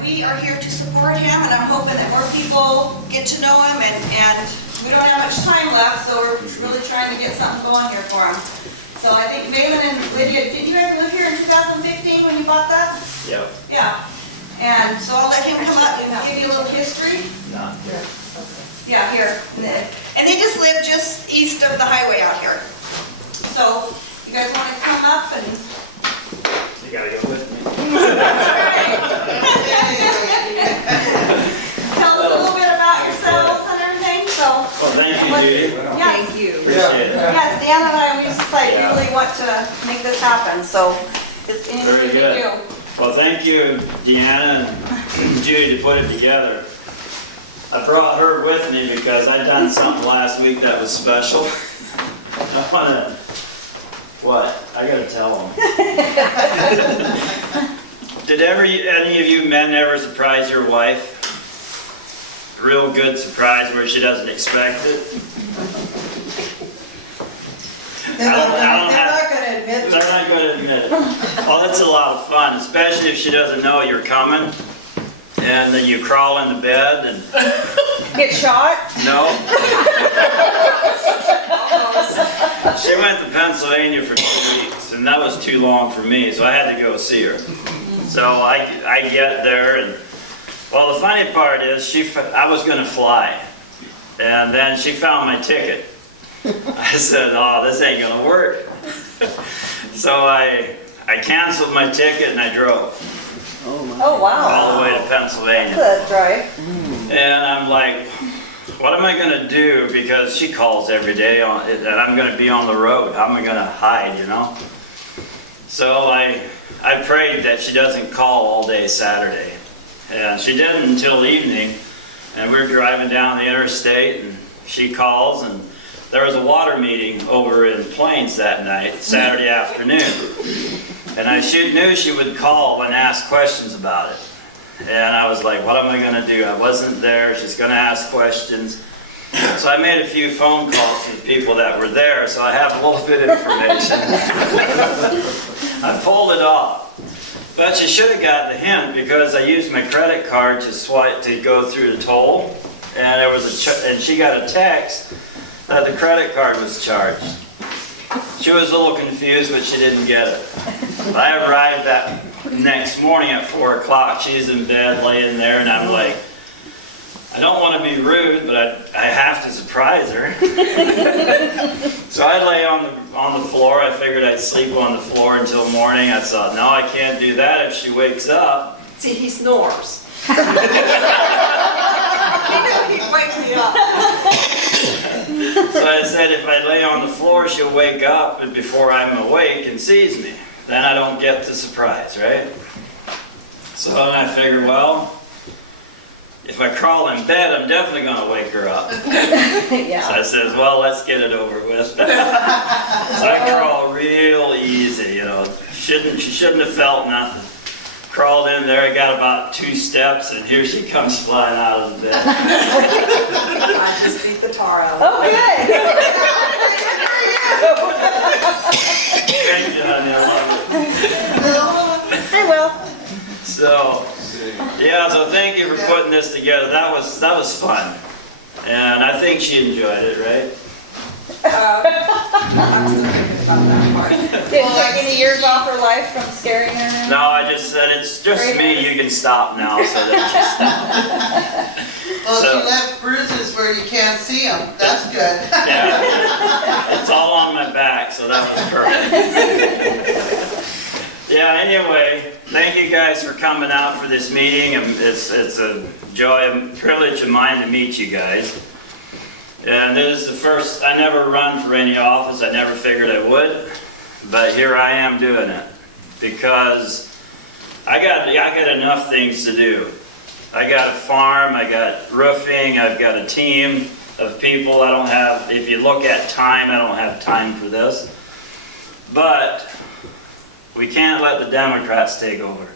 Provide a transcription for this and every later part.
and we are here to support him, and I'm hoping that more people get to know him, and we don't have much time left, so we're really trying to get something going here for him. So I think Mahlon and Lydia, did you guys live here in 2015 when you bought that? Yep. Yeah. And so I'll let him come up and give you a little history. Not here. Yeah, here. And they just live just east of the highway out here. So you guys want to come up and... You gotta go with me. Tell us a little bit about yourselves and everything, so. Well, thank you, Judy. Yeah, thank you. Appreciate it. Yes, Dan and I, we just like really want to make this happen, so it's anything Very you good. can do. Well, thank you, Deanna and Judy, to put it together. I brought her with me because I done something last week that was special. I wanna, what? I gotta tell them. Did any of you men ever surprise your wife? A real good surprise where she doesn't expect it? They're not going to admit it. They're not going to admit it. Oh, that's a lot of fun, especially if she doesn't know you're coming. And then you crawl into bed and... Get shot? No. She went to Pennsylvania for 2 weeks, and that was too long for me, so I had to go see her. So I get there, and... Well, the funny part is, I was going to fly. And then she found my ticket. I said, oh, this ain't gonna work. So I canceled my ticket and I drove. Oh, wow. All the way to Pennsylvania. That's a drive. And I'm like, what am I gonna do? Because she calls every day and I'm gonna be on the road. How am I gonna hide, you know? So I prayed that she doesn't call all day Saturday. And she didn't until evening. And we were driving down the interstate and she calls, and there was a water meeting over in Plains that night, Saturday afternoon. And I knew she would call and ask questions about it. And I was like, what am I going to do? I wasn't there. She's going to ask questions. So I made a few phone calls to the people that were there, so I have a little bit of information. I pulled it off. But she should have got the hint because I used my credit card to swipe to go through the toll. And there was and she got a text that the credit card was charged. She was a little confused, but she didn't get it. I arrived that next morning at 4 o'clock. She's in bed, laying there, and I'm like, I don't want to be rude, but I have to surprise her. So I lay on the floor. I figured I'd sleep on the floor until morning. I thought, no, I can't do that if she wakes up. See, he snores. He wakes me up. So I said, if I lay on the floor, she'll wake up before I'm awake and sees me. Then I don't get the surprise, right? So then I figured, well, if I crawl in bed, I'm definitely going to wake her up. Yeah. So I said, well, let's get it over with. So I crawl real easy, you know. She shouldn't have felt nothing. Crawled in there, I got about 2 steps, and here she comes flying out of the bed. I just beat the tar out. Oh, good. Thank you, honey, I love it. I will. So, yeah, so thank you for putting this together. That was fun. And I think she enjoyed it, right? I'm still thinking about that part. Did you take any years off her life from scaring her? No, I just said, it's just me, you can stop now, so that she stopped. Well, So- she left bruises where you can't see them. That's good. Yeah, it's all on my back, so that was perfect. Yeah, anyway, thank you guys for coming out for this meeting. It's a joy and privilege of mine to meet you guys. And this is the first, I never run for any office, I never figured I would, but here I am doing it. Because I got enough things to do. I got a farm, I got roofing, I've got a team of people. I don't have, if you look at time, I don't have time for this. But we can't let the Democrats take over.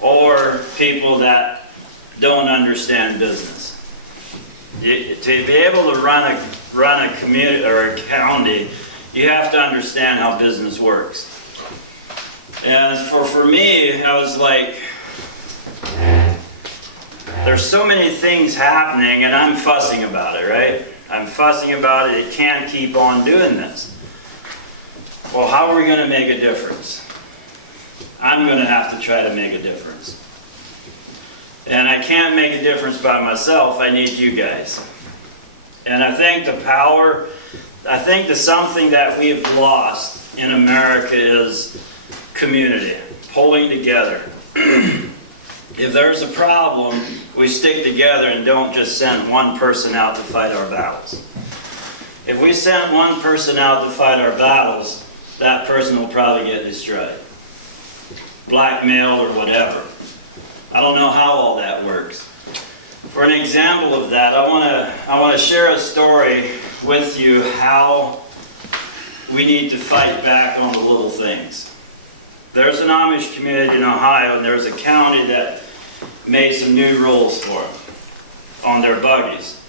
Or people that don't understand business. To be able to run a community or a county, you have to understand how business works. And for me, I was like, there's so many things happening and I'm fussing about it, right? I'm fussing about it. It can't keep on doing this. Well, how are we going to make a difference? I'm going to have to try to make a difference. And I can't make a difference by myself. I need you guys. And I think the something that we've lost in America is community, pulling together. If there's a problem, we stick together and don't just send one person out to fight our battles. If we send one person out to fight our battles, that person will probably get destroyed, blackmailed or whatever. I don't know how all that works. For an example of that, I want to share a story with you how we need to fight back on the little things. There's an Amish community in Ohio, and there's a county that made some new rules for them on their buggies.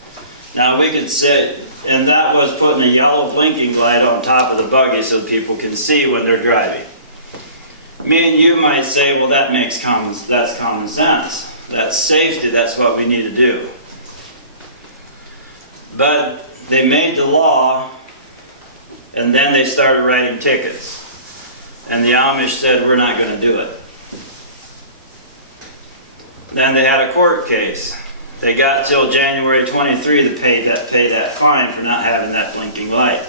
Now we could say, and that was putting a yellow blinking light on top of the buggy so people can see when they're driving. Me and you might say, well, that's common sense. That's safety, that's what we need to do. But they made the law, and then they started writing tickets. And the Amish said, we're not going to do it. Then they had a court case. They got till January 23 to pay that fine for not having that blinking light.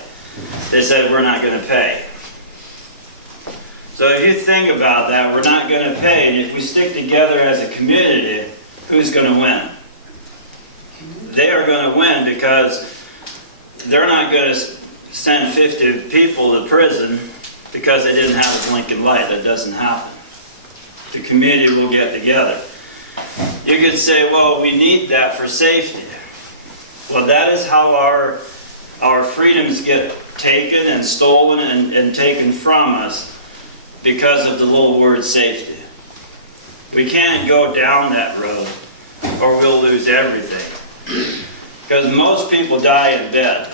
They said, we're not going to pay. So if you think about that, we're not going to pay. And if we stick together as a community, who's going to win? They are going to win because they're not going to send 50 people to prison because they didn't have a blinking light. That doesn't happen. The community will get together. You could say, well, we need that for safety. Well, that is how our freedoms get taken and stolen and taken from us because of the little word safety. We can't go down that road or we'll lose everything. Because most people die in bed.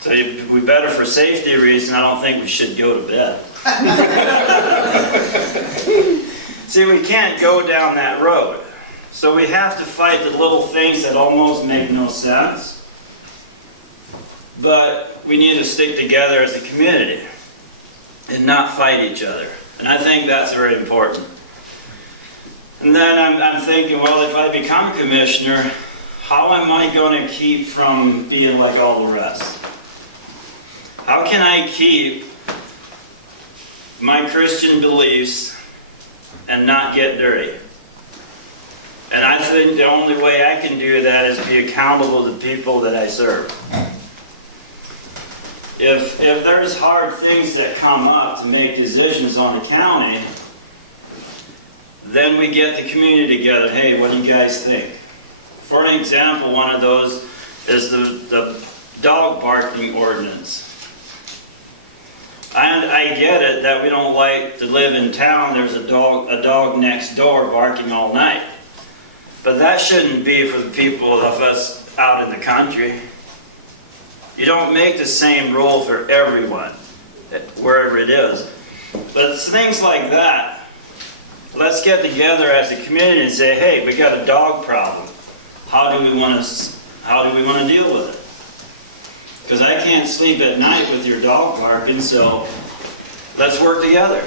So we better, for safety reasons, I don't think we should go to bed. See, we can't go down that road. So we have to fight the little things that almost make no sense. But we need to stick together as a community and not fight each other. And I think that's very important. And then I'm thinking, well, if I become commissioner, how am I going to keep from being like all the rest? How can I keep my Christian beliefs and not get dirty? And I think the only way I can do that is be accountable to the people that I serve. If there's hard things that come up to make decisions on the county, then we get the community together. Hey, what do you guys think? For an example, one of those is the dog barking ordinance. I get it that we don't like to live in town. There's a dog next door barking all night. But that shouldn't be for the people of us out in the country. You don't make the same rule for everyone, wherever it is. But it's things like that. Let's get together as a community and say, hey, we got a dog problem. How do we want to deal with it? Because I can't sleep at night with your dog barking, so let's work together.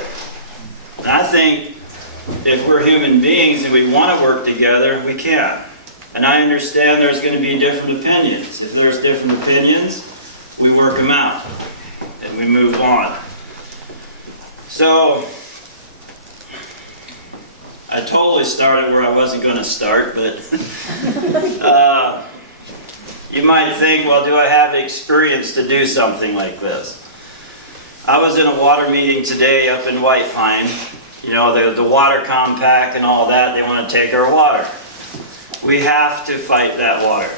And I think if we're human beings and we want to work together, we can. And I understand there's going to be different opinions. If there's different opinions, we work them out and we move on. So I totally started where I wasn't going to start, but you might think, well, do I have experience to do something like this? I was in a water meeting today up in White Pine. You know, the water compact and all that, they want to take our water. We have to fight that water.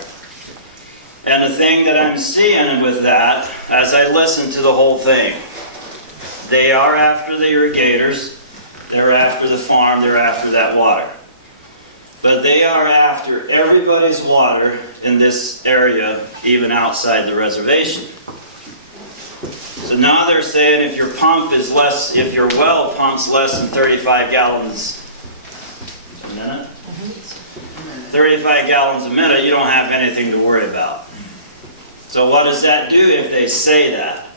And the thing that I'm seeing with that, as I listen to the whole thing, they are after the irrigators, they're after the farm, they're after that water. But they are after everybody's water in this area, even outside the reservation. So now they're saying if your well pumps less than 35 gallons a minute, 35 gallons a minute, you don't have anything to worry about. So what does that do if they say that?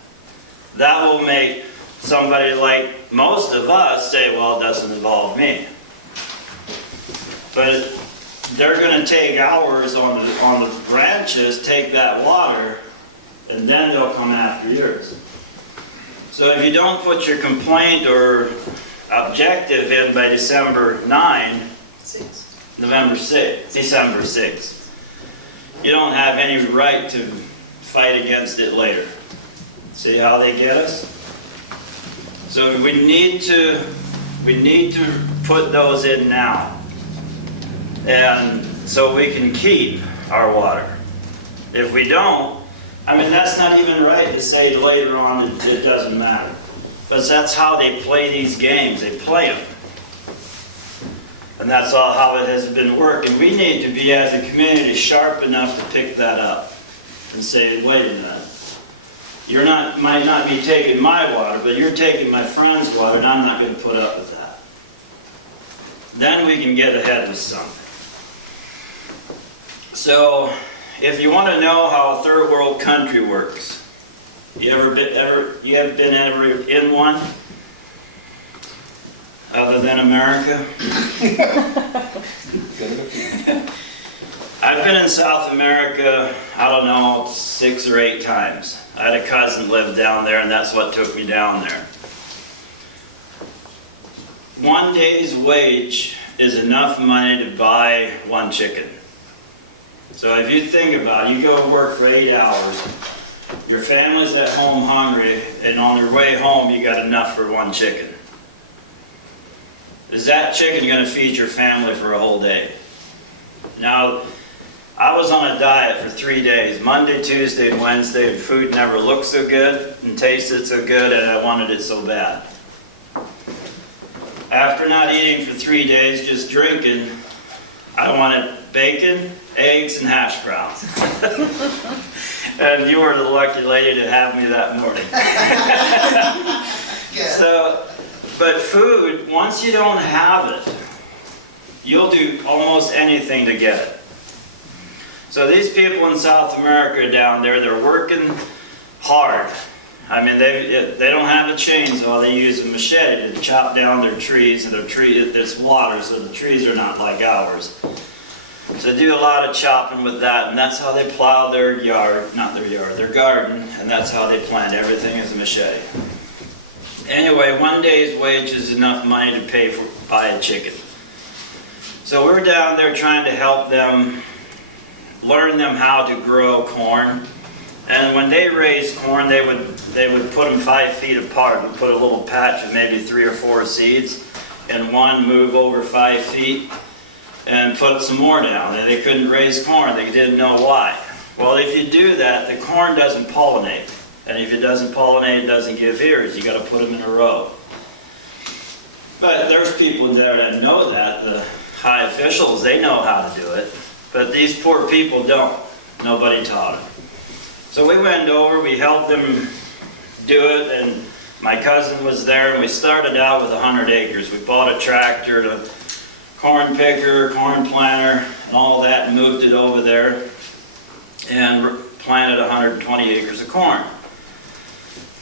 That will make somebody like most of us say, well, it doesn't involve me. But they're going to take hours on the branches, take that water, and then they'll come after yours. So if you don't put your complaint or objective in by December 9, November 6, December 6, you don't have any right to fight against it later. See how they get us? So we need to put those in now, and so we can keep our water. If we don't, I mean, that's not even right to say later on it doesn't matter. But that's how they play these games. They play them. And that's all how it has been working. We need to be, as a community, sharp enough to pick that up and say, wait a minute. You might not be taking my water, but you're taking my friend's water, and I'm not going to put up with that. Then we can get ahead with something. So, if you want to know how a third world country works, you have been ever in one? Other than America? I've been in South America, I don't know, 6 or 8 times. I had a cousin live down there, and that's what took me down there. One day's wage is enough money to buy 1 chicken. So if you think about it, you go and work for 8 hours, your family's at home hungry, and on your way home you got enough for 1 chicken. Is that chicken going to feed your family for a whole day? Now, I was on a diet for 3 days, Monday, Tuesday, and Wednesday, and food never looked so good and tasted so good, and I wanted it so bad. After not eating for 3 days, just drinking, I wanted bacon, eggs, and hash browns. And you were the lucky lady to have me that morning. So, but food, once you don't have it, you'll do almost anything to get it. So these people in South America down there, they're working hard. I mean, they don't have a chainsaw, they use a machete to chop down their trees, and it's water, so the trees are not like ours. So they do a lot of chopping with that, and that's how they plow their yard, their garden, and that's how they plant everything is a machete. Anyway, 1 day's wage is enough money to buy a chicken. So we're down there trying to help them, learn them how to grow corn. And when they raised corn, they would put them 5 feet apart and put a little patch of maybe 3 or 4 seeds, and one move over 5 feet and put some more down. And they couldn't raise corn. They didn't know why. Well, if you do that, the corn doesn't pollinate. And if it doesn't pollinate, it doesn't give ears. You got to put them in a row. But there's people there that know that. The high officials, they know how to do it. But these poor people don't. Nobody taught them. So we went over, we helped them do it, and my cousin was there, and we started out with 100 acres. We bought a tractor, a corn picker, corn planter, and all that, and moved it over there, and planted 120 acres of corn.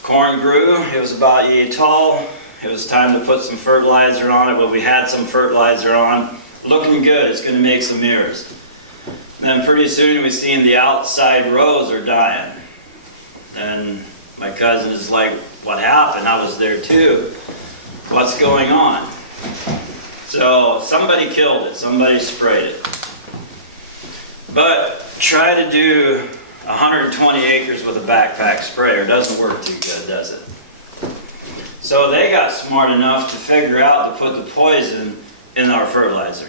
Corn grew, it was about yay tall. It was time to put some fertilizer on it, but we had some fertilizer on. Looking good, it's going to make some ears. Then pretty soon we seen the outside rows are dying. And my cousin is like, what happened? I was there too. What's going on? So somebody killed it, somebody sprayed it. But try to do 120 acres with a backpack sprayer. Doesn't work too good, does it? So they got smart enough to figure out to put the poison in our fertilizer.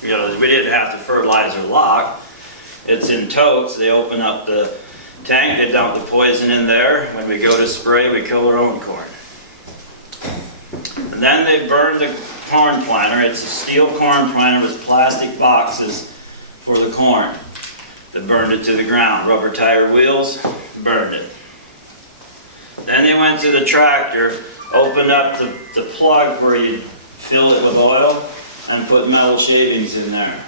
You know, we didn't have the fertilizer lock. It's in totes. They open up the tank, they dump the poison in there. When we go to spray, we kill our own corn. And then they burn the corn planter. It's a steel corn planter with plastic boxes for the corn. They burned it to the ground. Rubber tire wheels, burned it. Then they went to the tractor, opened up the plug where you fill it with oil, and put metal shavings in there.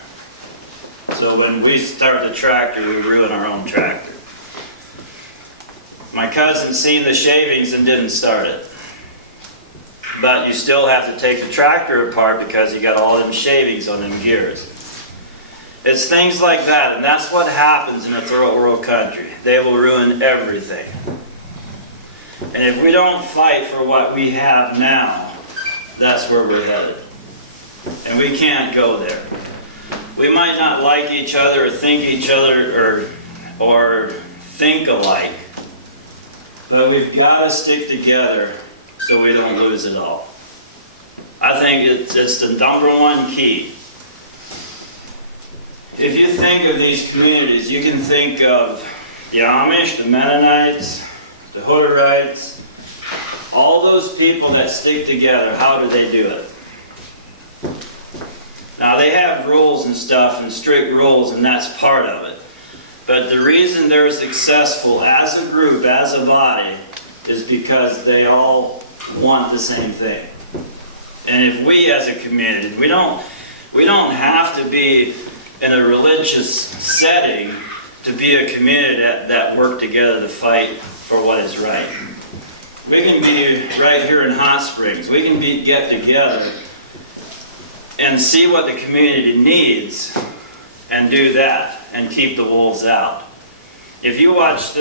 So when we start the tractor, we ruin our own tractor. My cousin seen the shavings and didn't start it. But you still have to take the tractor apart because you got all them shavings on them gears. It's things like that, and that's what happens in a third world country. They will ruin everything. And if we don't fight for what we have now, that's where we're headed. And we can't go there. We might not like each other or think each other or think alike, but we've got to stick together so we don't lose it all. I think it's the number one key. If you think of these communities, you can think of the Amish, the Mennonites, the Hutterites, all those people that stick together. How do they do it? Now they have rules and stuff and strict rules, and that's part of it. But the reason they're successful as a group, as a body, is because they all want the same thing. And if we as a community, we don't have to be in a religious setting to be a community that work together to fight for what is right. We can be right here in Hot Springs. We can get together and see what the community needs and do that and keep the wolves out. If you watch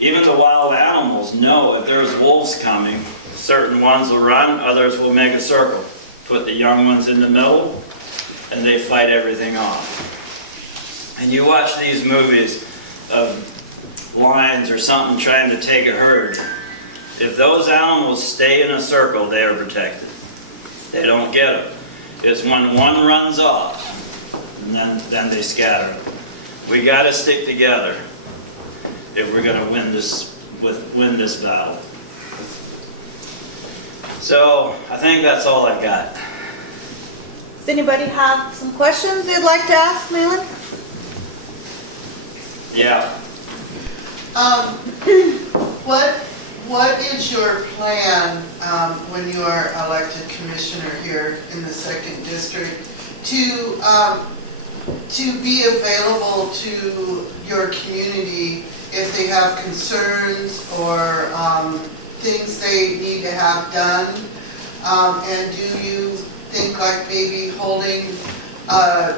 even the wild animals know if there's wolves coming, certain ones will run, others will make a circle. Put the young ones in the middle, and they fight everything off. And you watch these movies of lions or something trying to take a herd. If those animals stay in a circle, they are protected. They don't get them. It's when one runs off, and then they scatter. We got to stick together if we're going to win this battle. So I think that's all I've got. Does anybody have some questions they'd like to ask Mahlon? Yeah. What is your plan when you are elected commissioner here in the 2nd District to be available to your community if they have concerns or things they need to have done? And do you think like maybe holding a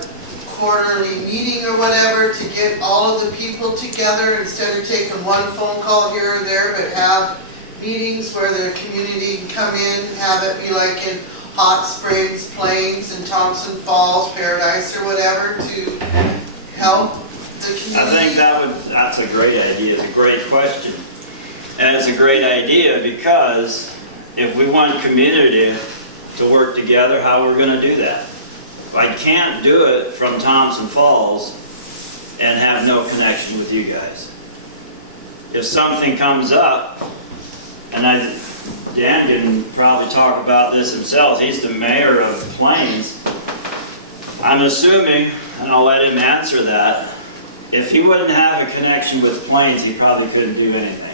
quarterly meeting or whatever to get all of the people together instead of taking one phone call here or there, but have meetings where the community can come in, have it be like in Hot Springs, Plains, and Thompson Falls, Paradise, or whatever, to help the community? I think that's a great idea. It's a great question. And it's a great idea because if we want community to work together, how we're going to do that? I can't do it from Thompson Falls and have no connection with you guys. If something comes up, and Dan can probably talk about this himself, he's the mayor of Plains. I'm assuming, and I'll let him answer that, if he wouldn't have a connection with Plains, he probably couldn't do anything.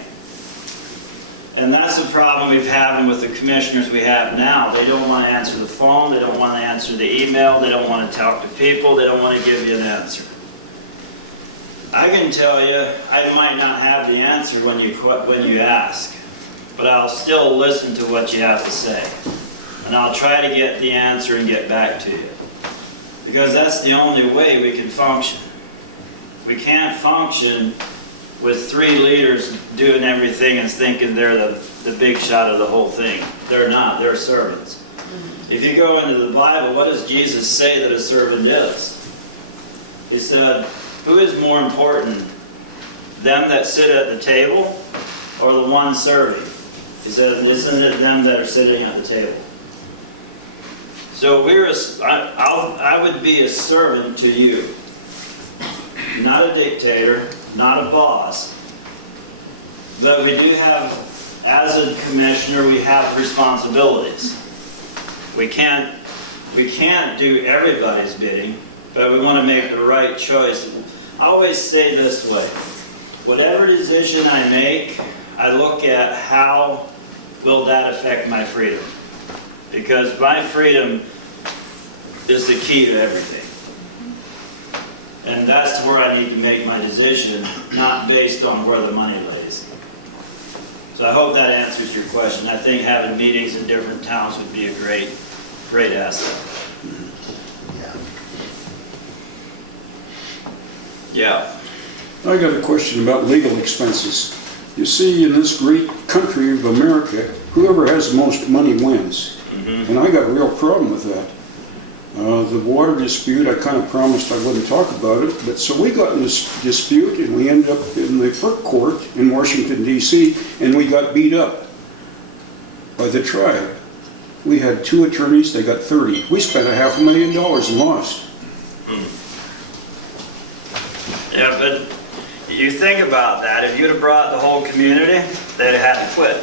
And that's the problem we've having with the commissioners we have now. They don't want to answer the phone, they don't want to answer the email, they don't want to talk to people, they don't want to give you an answer. I can tell you, I might not have the answer when you ask, but I'll still listen to what you have to say. And I'll try to get the answer and get back to you. Because that's the only way we can function. We can't function with 3 leaders doing everything and thinking they're the big shot of the whole thing. They're not, they're servants. If you go into the Bible, what does Jesus say that a servant is? He said, who is more important, them that sit at the table or the one serving? He said, isn't it them that are sitting at the table? So I would be a servant to you. Not a dictator, not a boss. But we do have, as a commissioner, we have responsibilities. We can't do everybody's bidding, but we want to make the right choice. I always say this way, whatever decision I make, I look at how will that affect my freedom. Because my freedom is the key to everything. And that's where I need to make my decision, not based on where the money lays. So I hope that answers your question. I think having meetings in different towns would be a great asset. Yeah. I got a question about legal expenses. You see, in this great country of America, whoever has the most money wins. And I got a real problem with that. The water dispute, I kind of promised I wouldn't talk about it, but so we got in this dispute and we ended up in the FERC court in Washington, D.C., and we got beat up by the tribe. We had 2 attorneys, they got 30. We spent $500,000 and lost. Yeah, but you think about that. If you'd have brought the whole community, they'd have had to quit.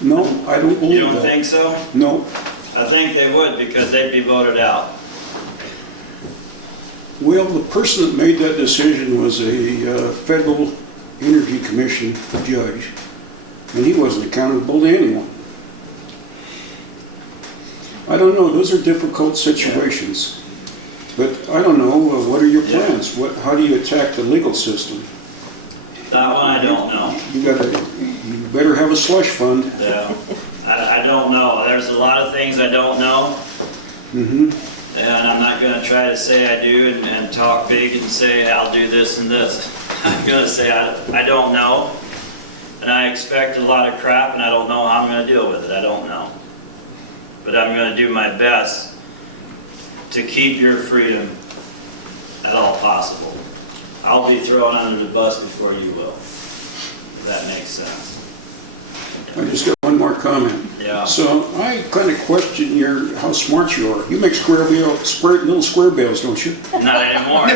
No, I don't believe that. You don't think so? No. I think they would, because they'd be voted out. Well, the person that made that decision was a Federal Energy Commission judge, and he wasn't accountable to anyone. I don't know, those are difficult situations. But I don't know, what are your plans? How do you attack the legal system? That one I don't know. You better have a slush fund. Yeah, I don't know. There's a lot of things I don't know. And I'm not going to try to say I do and talk big and say I'll do this and this. I'm going to say I don't know. And I expect a lot of crap and I don't know how I'm going to deal with it. I don't know. But I'm going to do my best to keep your freedom at all possible. I'll be thrown under the bus before you will, if that makes sense. I just got one more comment. Yeah. So I kind of question how smart you are. You make little square bales, don't you? Not anymore.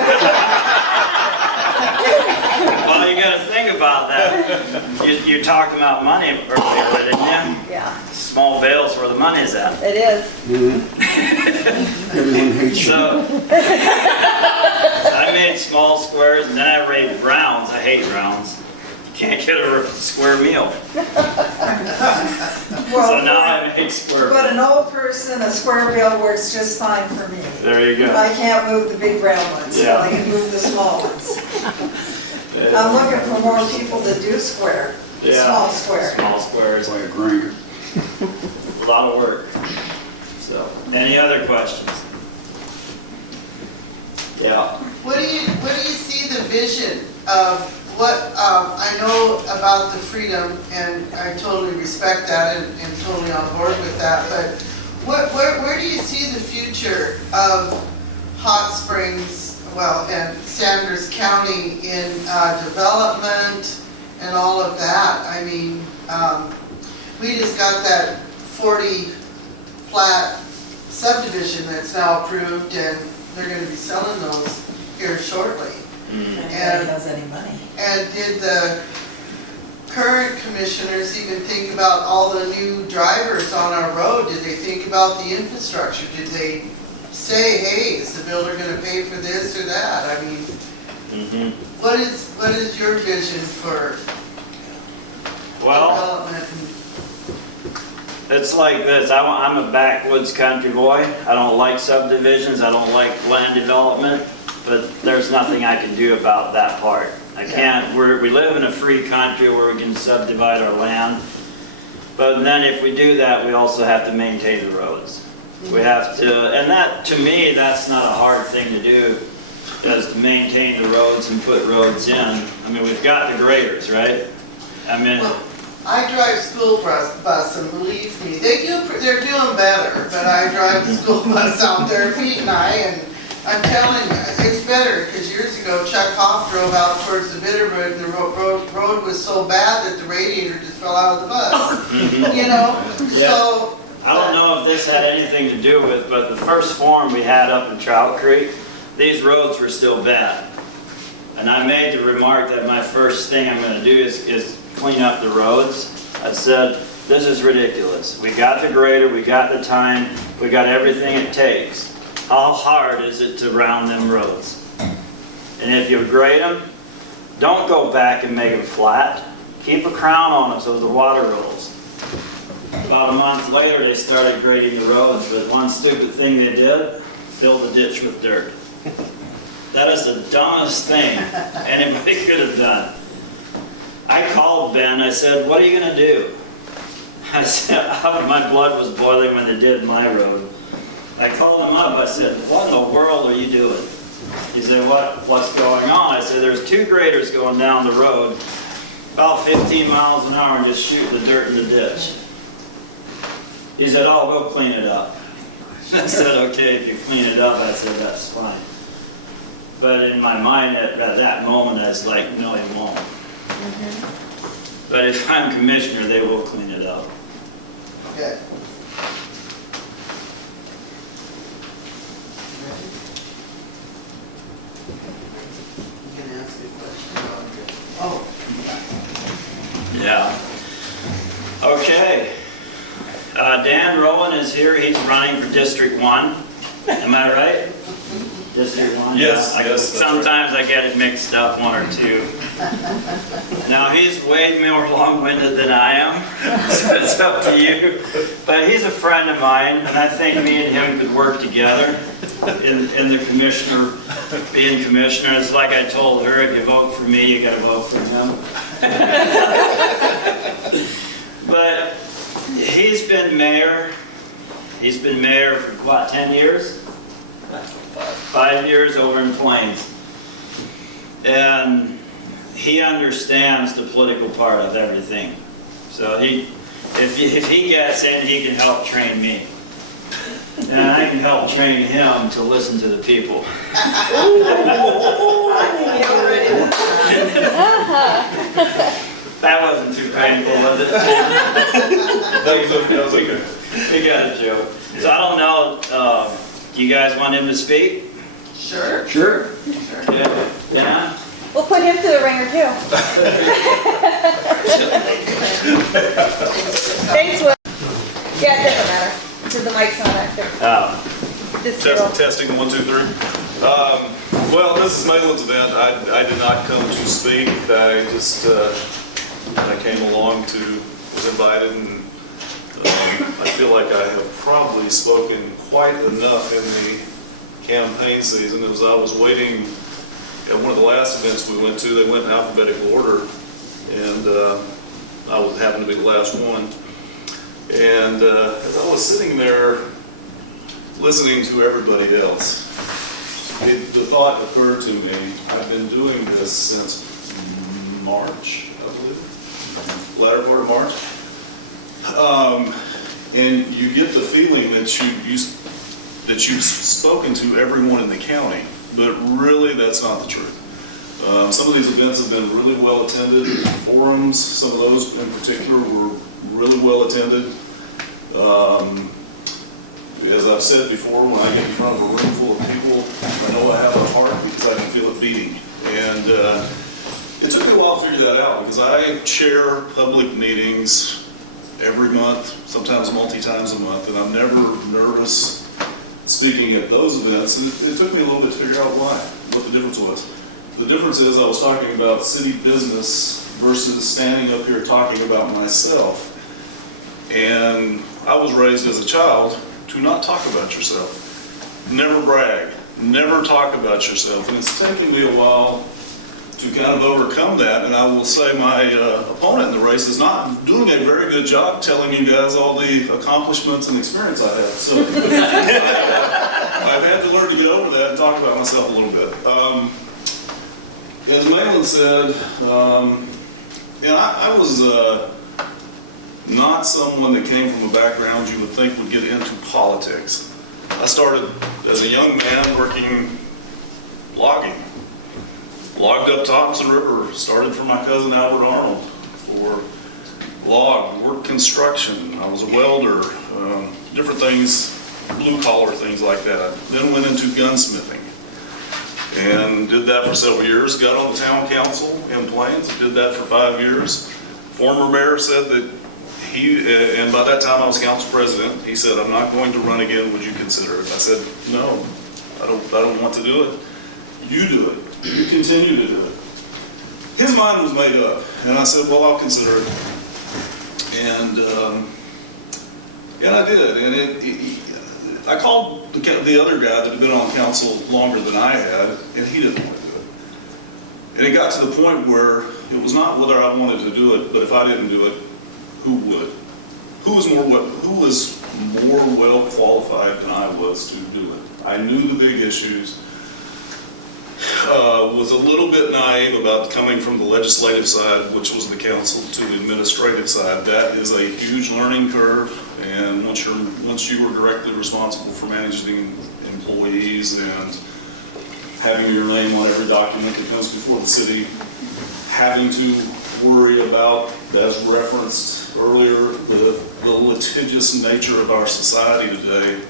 Well, you got to think about that. You talked about money earlier, didn't you? Yeah, Small bales where the money's at. it is. Everyone hates you. So I made small squares and then I made rounds. I hate rounds. Can't get a square meal. So now I make square. But an old person, a square bill works just fine for me. There you go. I can't move the big round ones, Yeah. but I can move the small ones. I'm looking for more people to do square, small square. Small squares. By a grinder. A lot of work. So, any other questions? Yeah. What do you see the vision of what, I know about the freedom, and I totally respect that and totally on board with that, but where do you see the future of Hot Springs, and Sanders County in development and all of that? I mean, we just got that 40 plat subdivision that's now approved, and they're going to be selling those here shortly. Anybody has any money. And did the current commissioners even think about all the new drivers on our road? Did they think about the infrastructure? Did they say, hey, is the builder going to pay for this or that? I mean, what is your vision for development? It's like this. I'm a backwoods country boy. I don't like subdivisions. I don't like land development. But there's nothing I can do about that part. I can't. We live in a free country where we can subdivide our land. But then if we do that, we also have to maintain the roads. We have to, and that, to me, that's not a hard thing to do, is to maintain the roads and put roads in. I mean, we've got the graders, right? I mean, Well, I drive school bus, and believe me, they're doing better, but I drive the school bus out there, Pete and and I'm telling you, it's better, because years ago, Chuck Hoff drove out towards the Bitterroot, and the road was so bad that the radiator just fell out of the bus, you know? Yeah. So, I don't know if this had anything to do with, but the first forum we had up in Trout Creek, these roads were still bad. And I made the remark that my first thing I'm going to do is clean up the roads. I said, this is ridiculous. We got the grader, we got the time, we got everything it takes. How hard is it to round them roads? And if you grade them, don't go back and make them flat. Keep a crown on them so the water rolls. About a month later, they started grading the roads, but one stupid thing they did, fill the ditch with dirt. That is the dumbest thing anybody could have done. I called Ben, I said, what are you gonna do? I said, my blood was boiling when they did my road. I called him up, I said, what in the world are you doing? He said, what's going on? I said, there's 2 graders going down the road, about 15 miles an hour, and just shooting the dirt in the ditch. He said, oh, we'll clean it up. I said, okay, if you clean it up, I said, that's fine. But in my mind at that moment, I was like, no, he won't. But if I'm commissioner, they will clean it up. Okay. You can ask a question. Oh. Yeah. Okay. Dan Rowan is here. He's running for District 1. Am I right? District 1? Yes, Yeah. yes, that's Sometimes I get it mixed up, 1 or 2. Now, he's way more long-winded than I am, so it's up to you. But he's a friend of mine, and I think me and him could work together in the commissioner, being commissioner. It's like I told her, if you vote for me, you gotta vote for him. But he's been mayor. He's been mayor for, what, 10 years? 5 years over in Plains. And he understands the political part of everything. So if he gets in, he can help train me. And I can help train him to listen to the people. That wasn't too painful, was it? That was okay. We got a joke. So I don't know, do you guys want him to speak? Sure. Sure. Yeah? We'll put him through the ringer too. Thanks, Will. Yeah, it doesn't matter, because the mic's not active. Oh. Just zero. Testing 1, 2, 3. Well, this is Mahlon's event. I did not come to speak. I just I came along was invited, and I feel like I have probably spoken quite enough in the campaign season. As I was waiting at one of the last events we went to, they went in alphabetical order, and I happened to be the last one. And as I was sitting there listening to everybody else, the thought occurred to me, I've been doing this since March, I believe, latter part of March. And you get the feeling that you've spoken to everyone in the county, but really that's not the truth. Some of these events have been really well attended. Forums, some of those in particular, were really well attended. As I've said before, when I get in front of a room full of people, I know I have a heart because I can feel it beating. And it took me a while to figure that out, because I chair public meetings every month, sometimes multi-times a month, and I'm never nervous speaking at those events. And it took me a little bit to figure out why, what the difference was. The difference is I was talking about city business versus standing up here talking about myself. And I was raised as a child to not talk about yourself. Never brag. Never talk about yourself. And it's taken me a while to kind of overcome that. And I will say my opponent in the race is not doing a very good job telling you guys all the accomplishments and experience I have. So I've had to learn to get over that and talk about myself a little bit. As Mahlon said, I was not someone that came from a background you would think would get into politics. I started as a young man working logging. Logged up Thompson River, started for my cousin Albert Arnold for log, worked construction. I was a welder, different things, blue collar things like that. Then went into gunsmithing and did that for several years. Got on the town council in Plains, did that for 5 years. Former mayor said that and by that time I was council president, he said, I'm not going to run again, would you consider it? I said, no, I don't want to do it. You do it. You continue to do it. His mind was made up, and I said, well, I'll consider it. And And I did, and I called the other guy that had been on council longer than I had, and he didn't want to do it. And it got to the point where it was not whether I wanted to do it, but if I didn't do it, who would? Who was more well qualified than I was to do it? I knew the big issues. Was a little bit naive about coming from the legislative side, which was the council, to the administrative side. That is a huge learning curve, and once you were directly responsible for managing employees and having your name on every document that comes before the city, having to worry about, as referenced earlier, the litigious nature of our society today,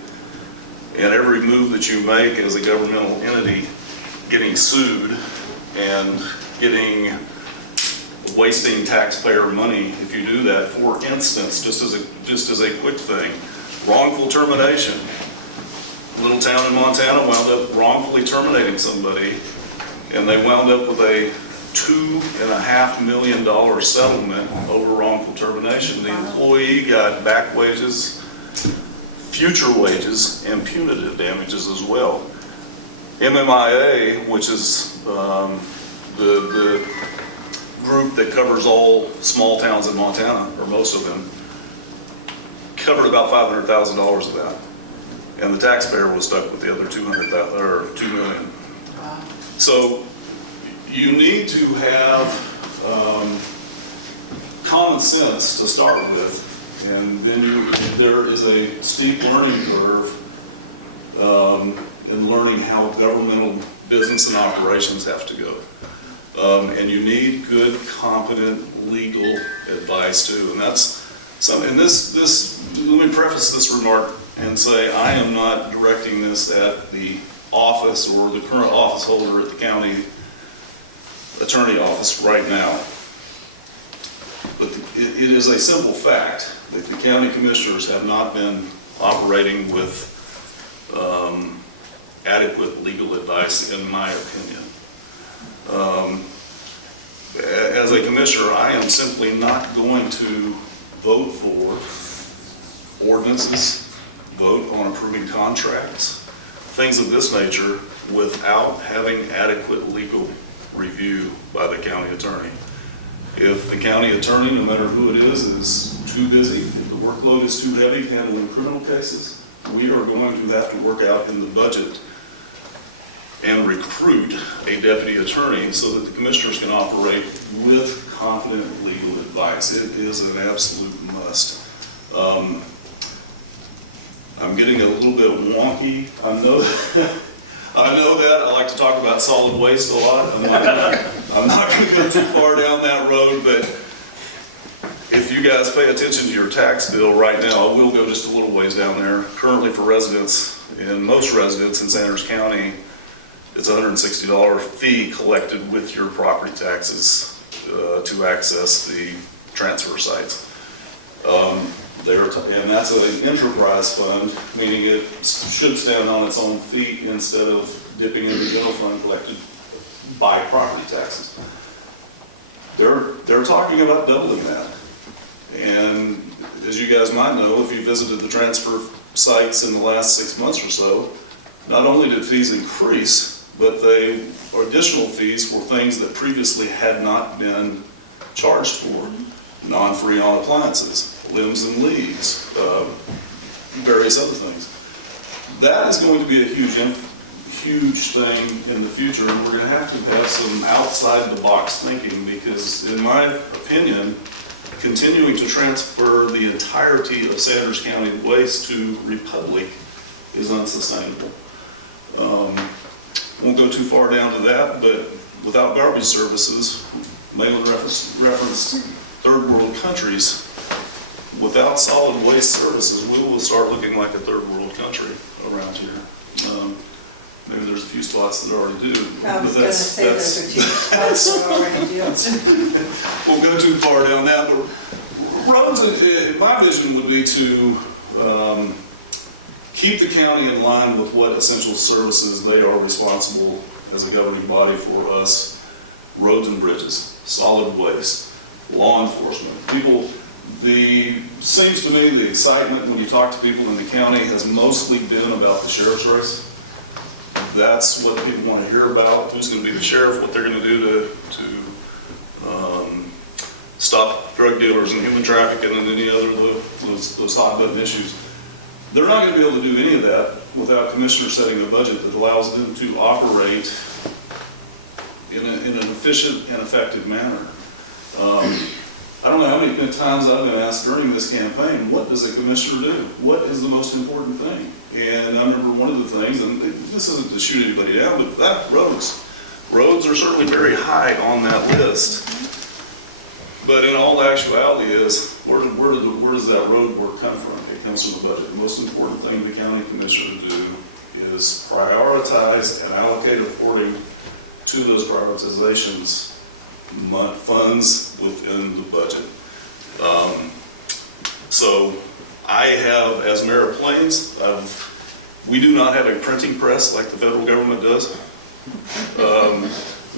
and every move that you make as a governmental entity, getting sued and wasting taxpayer money if you do that. For instance, just as a quick thing, wrongful termination. A little town in Montana wound up wrongfully terminating somebody, and they wound up with a $2.5 million settlement over wrongful termination. The employee got back wages, future wages, and punitive damages as well. MMIA, which is the group that covers all small towns in Montana, or most of them, covered about $500,000 of that, and the taxpayer was stuck with the other $200,000 or $2 million. So you need to have common sense to start with, and then there is a steep learning curve in learning how governmental business and operations have to go. And you need good, competent legal advice too. And that's something, and let me preface this remark and say I am not directing this at the office or the current office holder at the county attorney office right now. But it is a simple fact that the county commissioners have not been operating with adequate legal advice, in my opinion. As a commissioner, I am simply not going to vote for ordinances, vote on approving contracts, things of this nature, without having adequate legal review by the county attorney. If the county attorney, no matter who it is too busy, if the workload is too heavy handling criminal cases, we are going to have to work out in the budget and recruit a deputy attorney so that the commissioners can operate with competent legal advice. It is an absolute must. I'm getting a little bit wonky. I know that. I like to talk about solid waste a lot. I'm not going to go too far down that road, but if you guys pay attention to your tax bill right now, we'll go just a little ways down there. Currently for residents, and most residents in Sanders County, it's a $160 fee collected with your property taxes to access the transfer sites. And that's an enterprise fund, meaning it should stand on its own feet instead of dipping into the general fund collected by property taxes. They're talking about doubling that. And as you guys might know, if you visited the transfer sites in the last 6 months or so, not only did fees increase, but they are additional fees for things that previously had not been charged for. Non-freon appliances, limbs and leaves, various other things. That is going to be a huge thing in the future, and we're going to have some outside the box thinking, because in my opinion, continuing to transfer the entirety of Sanders County waste to Republic is unsustainable. Won't go too far down to that, but without garbage services, Mahlon referenced third world countries, without solid waste services, we will start looking like a third world country around here. Maybe there's a few spots that already do. I was going to say there's a few spots that already do. We'll go too far down that, but roads, my vision would be to keep the county in line with what essential services they are responsible as a governing body for us. Roads and bridges, solid waste, law enforcement. People, Seems to me the excitement when you talk to people in the county has mostly been about the sheriff's race. That's what people want to hear about, who's going to be the sheriff, what they're going to do to stop drug dealers and human trafficking and any other of those hot button issues. They're not going to be able to do any of that without commissioners setting a budget that allows them to operate in an efficient and effective manner. I don't know how many times I've been asked during this campaign, what does a commissioner do? What is the most important thing? And I remember one of the things, and this isn't to shoot anybody down, but that roads are certainly very high on that list. But in all actuality is, where does that road work come from? It comes from the budget. The most important thing the county commissioner do is prioritize and allocate according to those prioritizations funds within the budget. So I have, as mayor of Plains, we do not have a printing press like the federal government does.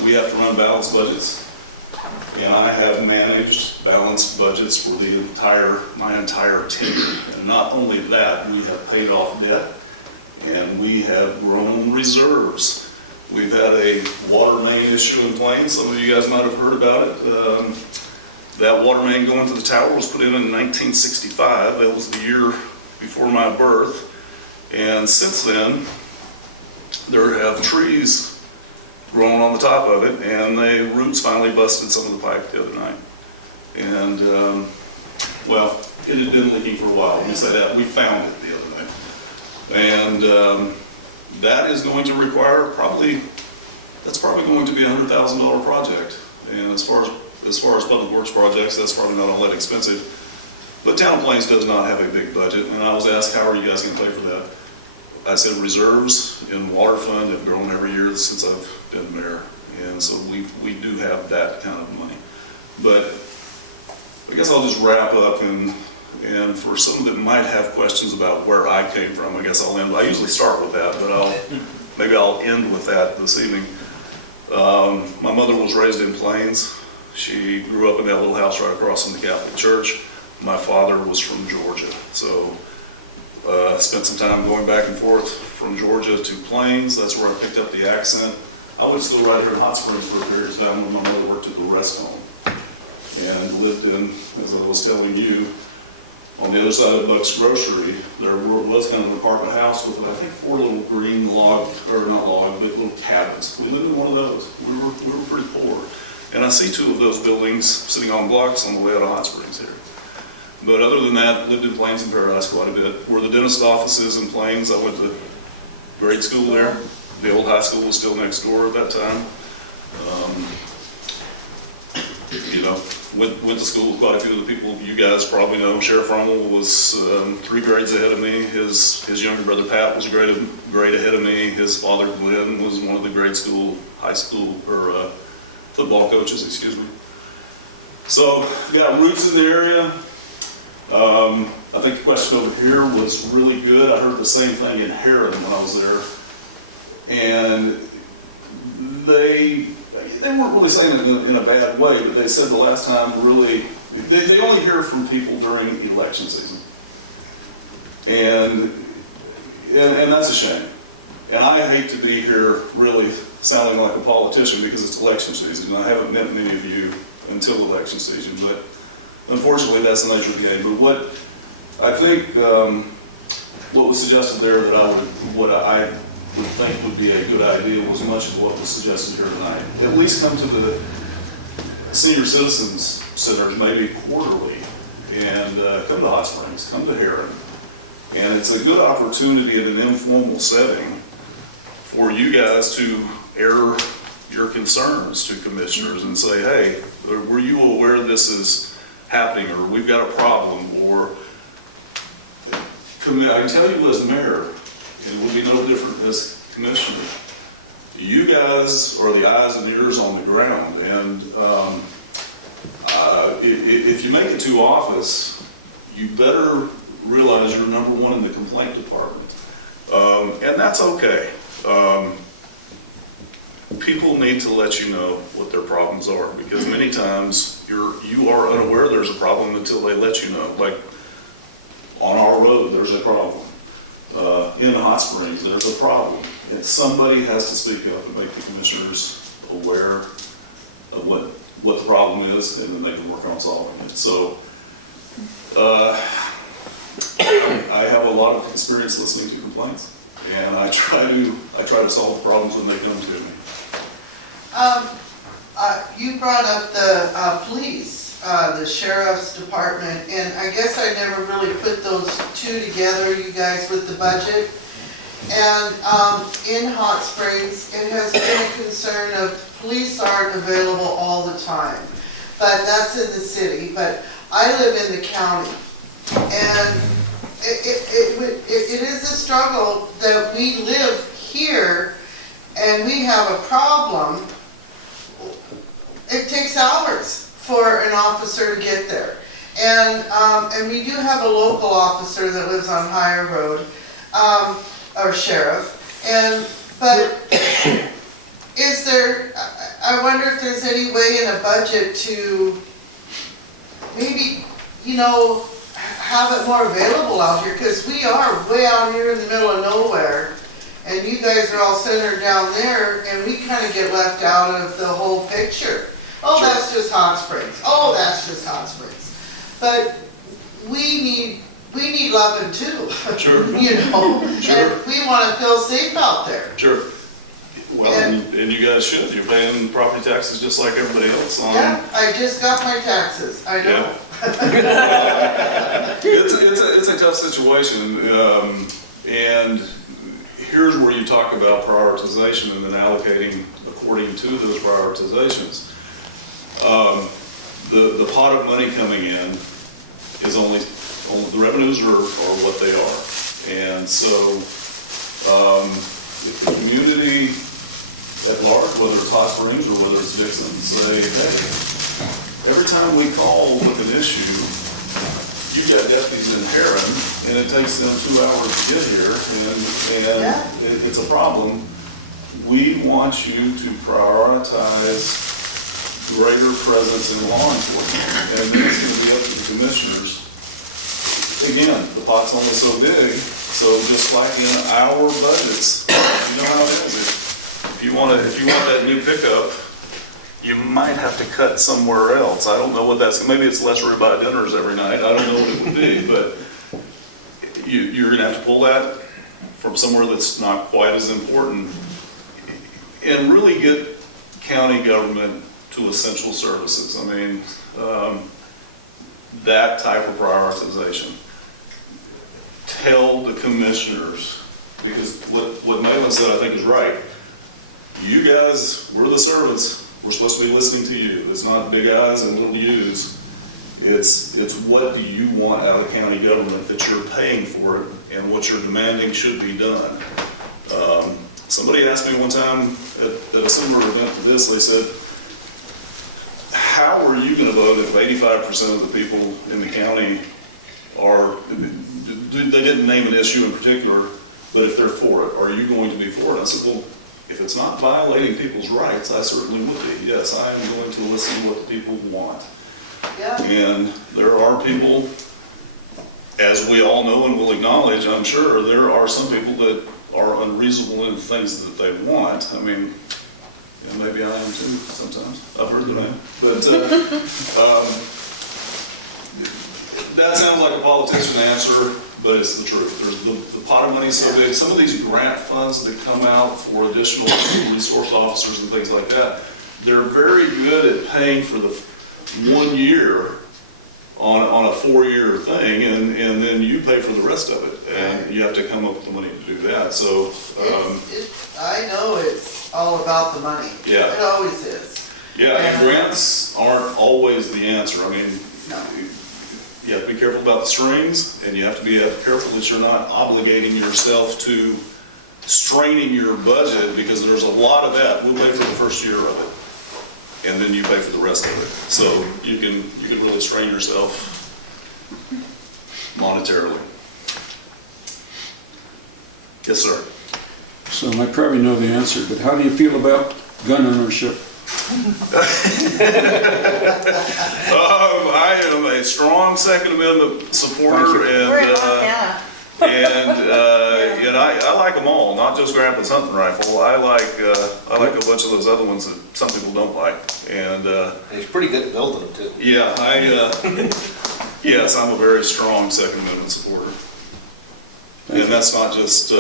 We have to run balanced budgets. And I have managed balanced budgets for my entire tenure. And not only that, we have paid off debt and we have grown reserves. We've had a water main issue in Plains. Some of you guys might have heard about it. That water main going to the tower was put in 1965. That was the year before my birth. And since then, there have trees grown on the top of it, and the roots finally busted some of the pipe the other night. And, well, it had been leaking for a while. Let me say that. We found it the other night. And that is going to require that's probably going to be a $100,000 project. And as far as public works projects, that's probably not all that expensive. But Town of Plains does not have a big budget, and I was asked, how are you guys going to pay for that? I said reserves in water fund have grown every year since I've been mayor, and so we do have that kind of money. But I guess I'll just wrap up, and for some that might have questions about where I came from, I guess I'll end. I usually start with that, but maybe I'll end with that this evening. My mother was raised in Plains. She grew up in that little house right across from the Catholic Church. My father was from Georgia, so I spent some time going back and forth from Georgia to Plains. That's where I picked up the accent. I was still right here in Hot Springs for a period of time when my mother worked at the rest home and lived in, as I was telling you, on the other side of Buck's Grocery. There was kind of an apartment house with, I think, 4 little green not log, but little cabins. We lived in one of those. We were pretty poor. And I see 2 of those buildings sitting on blocks on the way out of Hot Springs here. But other than that, lived in Plains and Paradise quite a bit. Where the dentist offices in Plains, I went to grade school there. The old high school was still next door at that time. Went to school with quite a few of the people you guys probably know. Sheriff Rummel was 3 grades ahead of me. His younger brother Pat was a grade ahead of me. His father Glenn was one of the high school football coaches, excuse me. So, yeah, roots in the area. I think the question over here was really good. I heard the same thing in Heron when I was there. And they weren't really saying it in a bad way, but they said the last time really, they only hear from people during election season. And that's a shame. And I hate to be here really sounding like a politician because it's election season. And I haven't met many of you until election season, but unfortunately that's the nature of the game. But what I think, what was suggested there that I would think would be a good idea was much of what was suggested here tonight. At least come to the senior citizens centers maybe quarterly and come to Hot Springs, come to Heron. And it's a good opportunity in an informal setting for you guys to air your concerns to commissioners and say, hey, were you aware this is happening, or we've got a problem, or I can tell you as mayor, it will be no different as commissioner. You guys are the eyes and ears on the ground, and if you make it to office, you better realize you're number 1 in the complaint department, and that's okay. people need to let you know what their problems are, because many times you are unaware there's a problem until they let you know. Like, on our road, there's a problem. In Hot Springs, there's a problem. And somebody has to speak up and make the commissioners aware of what the problem is, and then they can work on solving it. So, I have a lot of experience listening to complaints, and I try to solve the problems when they come to me. You brought up the police, the sheriff's department, and I guess I never really put those two together, you guys, with the budget. And in Hot Springs, it has been a concern of police aren't available all the time. But that's in the city, but I live in the county. And it is a struggle that we live here and we have a problem. It takes hours for an officer to get there. And we do have a local officer that lives on Higher Road, or sheriff. But is there, I wonder if there's any way in a budget to maybe, have it more available out here, because we are way out here in the middle of nowhere, and you guys are all centered down there, and we kind of get left out of the whole picture. Oh, Sure. that's just Hot Springs. Oh, that's just Hot Springs. But we need loving too. Sure. Sure. And we want to feel safe out there. Sure. Well, and you guys should. You're paying property taxes just like everybody else. Yeah, I just got my taxes, I know. It's a tough situation, and here's where you talk about prioritization and then allocating according to those prioritizations. The pot of money coming in is only the revenues are what they are, and so if the community at large, whether it's Hot Springs or whether it's Dixon, say, hey, every time we call with an issue, you've got deputies in Heron, and it takes them 2 hours to get here, and it's a problem. We want you to prioritize greater presence in law enforcement, and then it's going to be up to the commissioners. Again, the pot's only so big, so just like in our budgets, you know how it is. If you want that new pickup, you might have to cut somewhere else. I don't know what that's, maybe it's less ribeye dinners every night. I don't know what it would be, but you're going to have to pull that from somewhere that's not quite as important and really get county government to essential services. I mean, that type of prioritization. Tell the commissioners, because what Mahlon said I think is right. You guys, we're the servants. We're supposed to be listening to you. It's not big eyes and little U's. It's what do you want out of county government that you're paying for it and what you're demanding should be done. Somebody asked me one time at a similar event to this, they said, how are you going to vote if 85% of the people in the county are, they didn't name an issue in particular, but if they're for it, are you going to be for it? I said, well, if it's not violating people's rights, I certainly would be. Yes, I am going to listen to what the people want. Yeah. And there are people, as we all know and will acknowledge, I'm sure, there are some people that are unreasonable in things that they want. I mean, yeah, maybe I am too sometimes. I've heard that I am. But that sounds like a politician answer, but it's the truth. There's the pot of money is so big. Some of these grant funds that come out for additional resource officers and things like that, they're very good at paying for the 1 year on a 4-year thing, and then you pay for the rest of it, and you have to come up with the money to do that. So I know it's all about the money. Yeah. It always is. yeah, and grants aren't always the answer. I mean, No. you have to be careful about the strings, and you have to be careful that you're not obligating yourself to straining your budget, because there's a lot of that. We'll pay for the first year of it, and then you pay for the rest of it. So you can really strain yourself monetarily. Yes, sir. So I probably know the answer, but how do you feel about gun ownership? I am a strong Second Amendment supporter, Thank you. We're in and Montana. and I like them all, not just grappling hunting rifle. I like a bunch of those other ones that some people don't like, and He's pretty good at building them too. yeah, yes, I'm a very strong Second Amendment supporter, and that's not just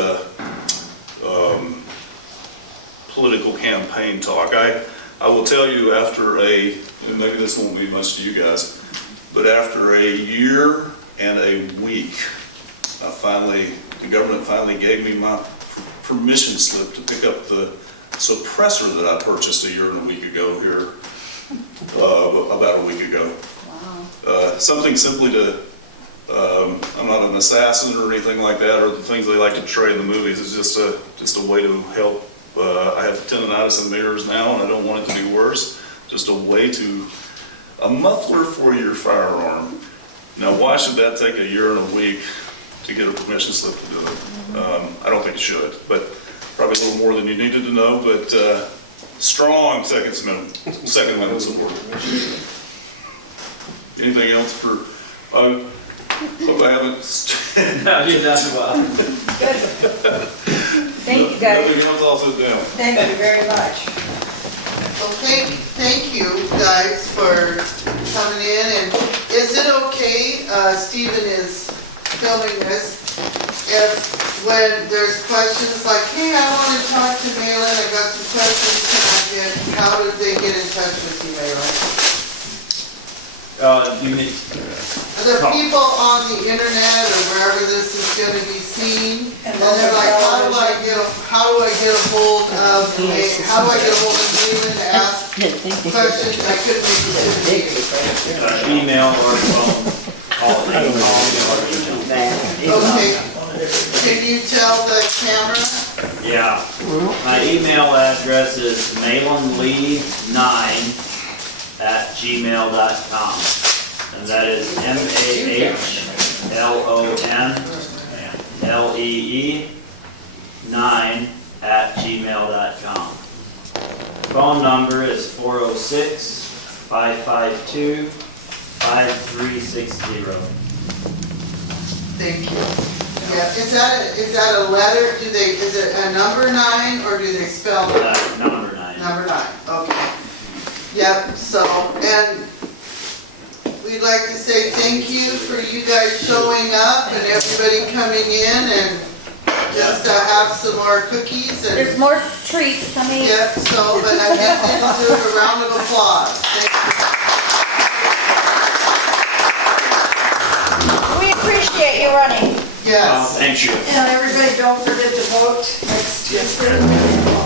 political campaign talk. I will tell you, after and maybe this won't mean much to you guys, but after a year and a week, the government finally gave me my permission slip to pick up the suppressor that I purchased a year and a week ago here, about a week ago. Wow. Something simply to, I'm not an assassin or anything like that, or the things they like to portray in the movies. It's just a way to help. I have tendonitis in the ears now, and I don't want it to be worse. Just a muffler for your firearm. Now, why should that take a year and a week to get a permission slip to do it? I don't think it should, but probably a little more than you needed to know, but strong Second Amendment support. Anything else for, hope I haven't. No, you done well. Thank you, guys. Nothing else, I'll sit down. Thank you very much. Well, thank you guys for coming in, and is it okay, Stephen is filming this, if when there's questions like, hey, I want to talk to Mahlon, I got some questions, how do they get in touch with you, Mahlon? You need, The people on the internet or wherever this is going to be seen, and they're like, how do I get a hold of Mahlon to ask questions? I couldn't make it. email or phone, call me, or email. Okay, can you tell the camera? Yeah, my email address is mahlonlee9@gmail.com, and that is MAHLONLEE9@gmail.com. Phone number is 406-552-5360. Thank you. Yeah, is that a letter? Is it a number 9 or do they spell it? Number 9. Number 9, okay. Yep, so, and we'd like to say thank you for you guys showing up and everybody coming in, and just have some more cookies There's and, more treats coming. yep, so, but I guess we deserve a round of applause. Thank We appreciate you running. you. Yes. Thank you. And everybody, don't forget to vote next Tuesday.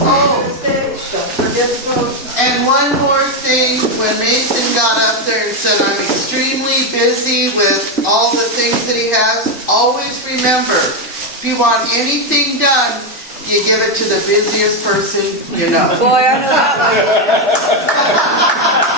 Oh. Tuesday, don't forget to vote. And one more thing, when Mason got up there and said, I'm extremely busy with all the things that he has, always remember, if you want anything done, you give it to the busiest person you know. Boy, I know that one.